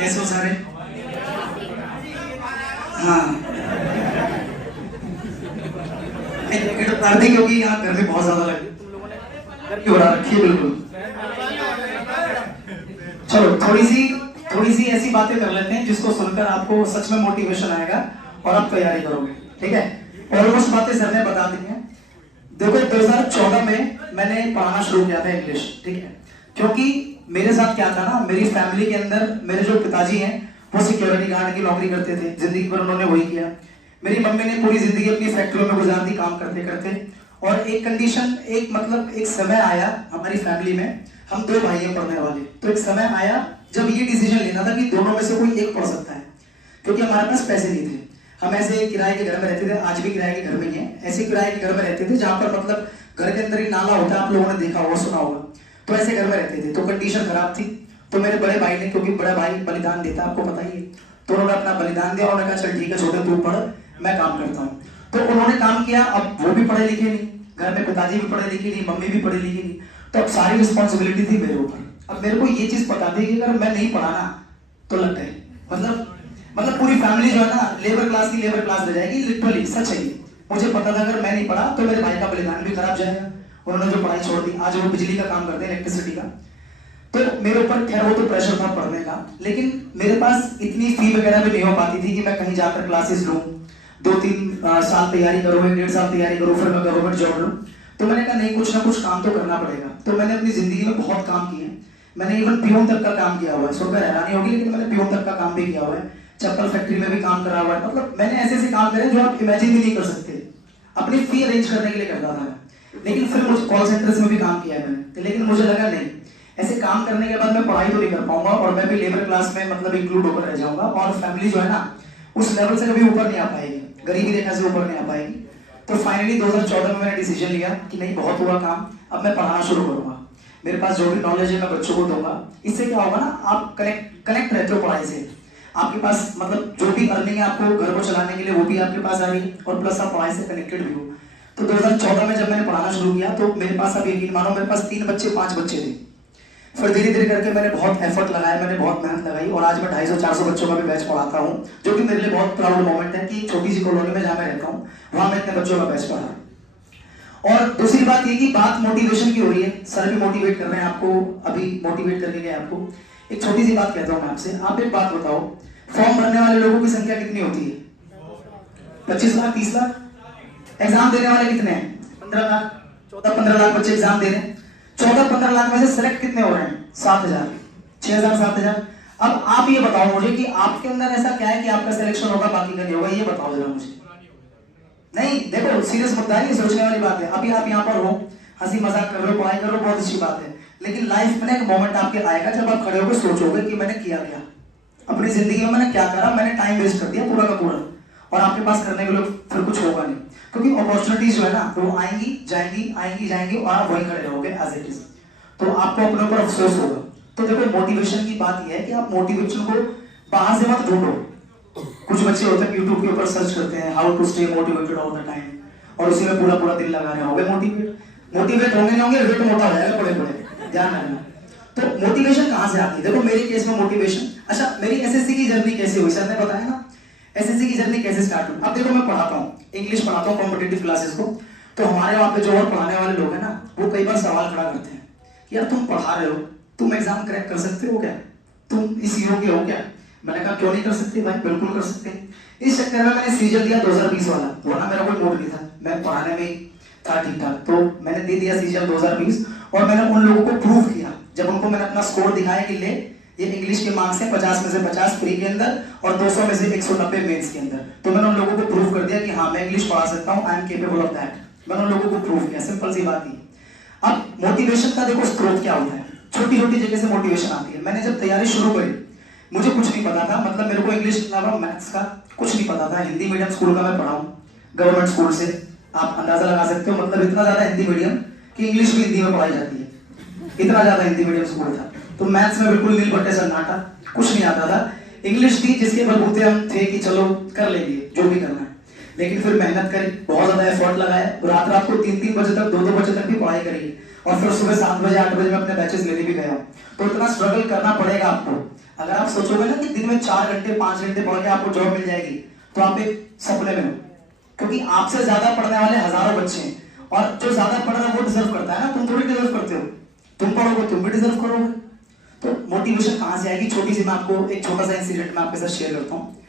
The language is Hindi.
कैसे हो सारे? हाँ, क्योंकि यहाँ गर्मी बहुत ज्यादा लग रही है, तुम लोगों ने गर्मी बढ़ा रखी है बिल्कुल। चलो थोड़ी सी ऐसी बातें कर लेते हैं जिसको सुनकर आपको सच में मोटिवेशन आएगा और आप तैयारी करोगे, ठीक है? ऑलमोस्ट बातें सर ने बता दी हैं। देखो 2014 में मैंने पढ़ाना शुरू किया था इंग्लिश, ठीक है? क्योंकि मेरे साथ क्या था ना, मेरी फैमिली के अंदर मेरे जो पिताजी हैं वो सिक्योरिटी गार्ड की नौकरी करते थे, जिंदगी भर उन्होंने वही किया। मेरी मम्मी ने पूरी जिंदगी अपनी फैक्ट्रियों में गुजार दी काम करते करते। और एक कंडीशन, एक समय आया हमारी फैमिली में, हम 2 भाई हैं पढ़ने वाले, तो एक समय आया जब ये डिसीजन लेना था कि दोनों में से कोई एक पढ़ सकता है, क्योंकि हमारे पास पैसे नहीं थे। हम ऐसे किराए के घर में रहते थे, आज भी किराए के घर में ही है, ऐसे किराए के घर में रहते थे जहाँ पर मतलब घर के अंदर ही नाला होता है, आप लोगों ने देखा होगा, सुना होगा, तो ऐसे घर में रहते थे। तो कंडीशन खराब थी, तो मेरे बड़े भाई ने, क्योंकि बड़ा भाई बलिदान देता आपको पता ही है, तो उन्होंने अपना बलिदान दिया। उन्होंने कहा चल ठीक है छोटे तू पढ़, मैं काम करता हूँ। तो उन्होंने काम किया। अब वो भी पढ़े लिखे नहीं, घर में पिताजी भी पढ़े लिखे नहीं, मम्मी भी पढ़ी लिखी नहीं, तो अब सारी रिस्पॉन्सिबिलिटी थी मेरे ऊपर। अब मेरे को ये चीज पता थी कि अगर मैं नहीं पढ़ाना तो लग गए, मतलब पूरी फैमिली जो है ना लेबर क्लास की लेबर क्लास रह जाएगी, लिटरली सच है ये। मुझे पता था अगर मैं नहीं पढ़ा तो मेरे भाई का बलिदान भी खराब जाएगा। उन्होंने जो पढ़ाई छोड़ दी, आज वो बिजली का काम करते हैं, इलेक्ट्रिसिटी का। तो मेरे ऊपर खैर वो तो प्रेशर था पढ़ने का, लेकिन मेरे पास इतनी फी वगैरह भी नहीं हो पाती थी कि मैं कहीं जाकर क्लासेस लूँ, 2-3 साल तैयारी करूँ, 1-1.5 साल तैयारी करूँ, फिर मैं गवर्नमेंट जॉब लूँ। तो मैंने कहा नहीं, कुछ ना कुछ काम तो करना पड़ेगा। तो मैंने अपनी जिंदगी में बहुत काम किए। मैंने इवन पियून तक का काम किया हुआ है, सुनकर हैरानी होगी, लेकिन मैंने पियून तक का काम भी किया हुआ है, चप्पल फैक्ट्री में भी काम करा हुआ है। मतलब मैंने ऐसे ऐसे काम करे जो आप इमेजिन भी नहीं कर सकते। अपनी फी अरेंज करने के लिए करता था। लेकिन फिर मुझे कॉल सेंटर्स में भी काम किया है मैंने, लेकिन मुझे लगा नहीं, ऐसे काम करने के बाद मैं पढ़ाई तो नहीं कर पाऊंगा और मैं भी लेबर क्लास में मतलब इंक्लूड होकर रह जाऊंगा, और फैमिली जो है ना उस लेवल से कभी ऊपर नहीं आ पाएगी, गरीबी रेखा से ऊपर नहीं आ पाएगी। तो फाइनली 2014 में मैंने डिसीजन लिया कि नहीं, बहुत हुआ काम, अब मैं पढ़ाना शुरू करूंगा। मेरे पास जो भी नॉलेज है मैं बच्चों को दूंगा। इससे क्या होगा ना, आप कनेक्ट रहते हो पढ़ाई से, आपके पास मतलब जो भी अर्निंग है आपको घर को चलाने के लिए वो भी आपके पास आ रही है, और प्लस आप पढ़ाई से कनेक्टेड भी हो। तो 2014 में जब मैंने पढ़ाना शुरू किया तो मेरे पास, अब यकीन मानो, मेरे पास 3 बच्चे 5 बच्चे थे। फिर धीरे धीरे करके मैंने बहुत एफर्ट लगाया, मैंने बहुत मेहनत लगाई, और आज मैं 250-400 बच्चों का भी बैच पढ़ाता हूँ, जो कि मेरे लिए बहुत प्राउड मोमेंट है कि छोटी सी कॉलोनी में जहाँ मैं रहता हूँ वहाँ मैं इतने बच्चों का बैच पढ़ा। और दूसरी बात ये कि बात मोटिवेशन की हो रही है, सर भी मोटिवेट कर रहे हैं आपको, अभी मोटिवेट करके गए आपको। एक छोटी सी बात कहता हूँ मैं आपसे, आप एक बात बताओ, फॉर्म भरने वाले लोगों की संख्या कितनी होती है? 25 लाख, 30 लाख? एग्जाम देने वाले कितने हैं? 15 लाख, 14-15 लाख बच्चे एग्जाम दे रहे हैं। 14-15 लाख में से सिलेक्ट कितने हो रहे हैं? 7,000, 6,000, 7,000। अब आप ये बताओ मुझे कि आपके अंदर ऐसा क्या है कि आपका सिलेक्शन होगा बाकी का नहीं होगा? ये बताओ जरा मुझे। नहीं, देखो सीरियस मुद्दा है, ये सोचने वाली बात है। अभी आप यहाँ पर हो, हंसी मजाक कर रहे हो, पढ़ाई कर रहे हो, बहुत अच्छी बात है, लेकिन लाइफ में एक मोमेंट आपके आएगा जब आप खड़े होकर सोचोगे कि मैंने किया क्या, अपनी जिंदगी में मैंने क्या करा, मैंने टाइम वेस्ट कर दिया पूरा का पूरा, और आपके पास करने के लिए फिर कुछ होगा नहीं। क्योंकि अपॉर्चुनिटीज जो है ना वो आएंगी जाएंगी और आप वहीं खड़े रहोगे एज इट इज, तो आपको अपने ऊपर अफसोस होगा। तो देखो मोटिवेशन की बात यह है कि आप मोटिवेशन को बाहर से मत ढूंढो। कुछ बच्चे होते हैं यूट्यूब के ऊपर सर्च करते हैं how to stay motivated all the time, और उसी में पूरा दिन लगा रहे होंगे। मोटिवेट होंगे नहीं होंगे, वेट मोटा हो जाएगा बड़े, ध्यान रखना। तो मोटिवेशन कहाँ से आती है? देखो मेरे केस में मोटिवेशन, अच्छा मेरी एसएससी की जर्नी कैसे हुई, सर ने बताया ना एसएससी की जर्नी कैसे स्टार्ट हुई। अब देखो मैं पढ़ाता हूँ, इंग्लिश पढ़ाता हूँ कॉम्पिटिटिव क्लासेस को, तो हमारे वहाँ पे जो और पढ़ाने वाले लोग हैं ना वो कई बार सवाल खड़ा करते हैं कि यार तुम पढ़ा रहे हो, तुम एग्जाम क्रैक कर सकते हो क्या, तुम इस योग्य हो क्या? मैंने कहा क्यों नहीं कर सकते भाई, बिल्कुल कर सकते हैं। इस चक्कर में मैंने सीजन दिया 2020 वाला, वरना मेरा कोई मूड नहीं था, मैं पढ़ाने में था ठीक ठाक, तो मैंने दे दिया सीजन 2020। और मैंने उन लोगों को प्रूव किया, जब उनको मैंने अपना स्कोर दिखाया कि ले ये इंग्लिश के मार्क्स हैं 50 में से 50 प्री के अंदर और 200 में से 190 मेंस के अंदर, तो मैंने उन लोगों को प्रूव कर दिया कि हाँ मैं इंग्लिश पढ़ा सकता हूँ, I am capable of that. मैंने उन लोगों को प्रूव किया, सिंपल सी बात थी। अब मोटिवेशन का देखो स्रोत क्या होता है, छोटी छोटी जगह से मोटिवेशन आती है। मैंने जब तैयारी शुरू करी मुझे कुछ नहीं पता था, मतलब मेरे को इंग्लिश के अलावा मैथ्स का कुछ नहीं पता था। हिंदी मीडियम स्कूल का मैं पढ़ा हूँ, गवर्नमेंट स्कूल से, आप अंदाजा लगा सकते हो, मतलब इतना ज्यादा हिंदी मीडियम कि इंग्लिश भी हिंदी में पढ़ाई जाती है, इतना ज्यादा हिंदी मीडियम स्कूल था। तो मैथ्स में बिल्कुल नील बट्टे सन्नाटा, कुछ नहीं आता था। इंग्लिश थी जिसके बलबूते हम थे कि चलो कर लेंगे जो भी करना है, लेकिन फिर मेहनत करी, बहुत ज्यादा एफर्ट लगाया, रात रात को 3-3 बजे तक 2-2 बजे तक भी पढ़ाई करी, और फिर सुबह 7 बजे 8 बजे में अपने बैचेस लेने भी गया। तो इतना स्ट्रगल करना पड़ेगा आपको अगर आप सोचोगे ना कि दिन में 4 घंटे 5 घंटे पढ़ के आपको जॉब मिल जाएगी, तो आप एक सपने में हो। क्योंकि आपसे ज्यादा पढ़ने वाले हजारों बच्चे हैं, और जो ज्यादा पढ़ रहा है वो डिजर्व करता है ना, तुम थोड़ी डिजर्व करते हो। तुम पढ़ोगे तुम भी डिजर्व करोगे। तो मोटिवेशन कहां से आएगी? छोटी सी मैं आपको एक छोटा सा इंसिडेंट मैं आपके साथ शेयर करता हूँ।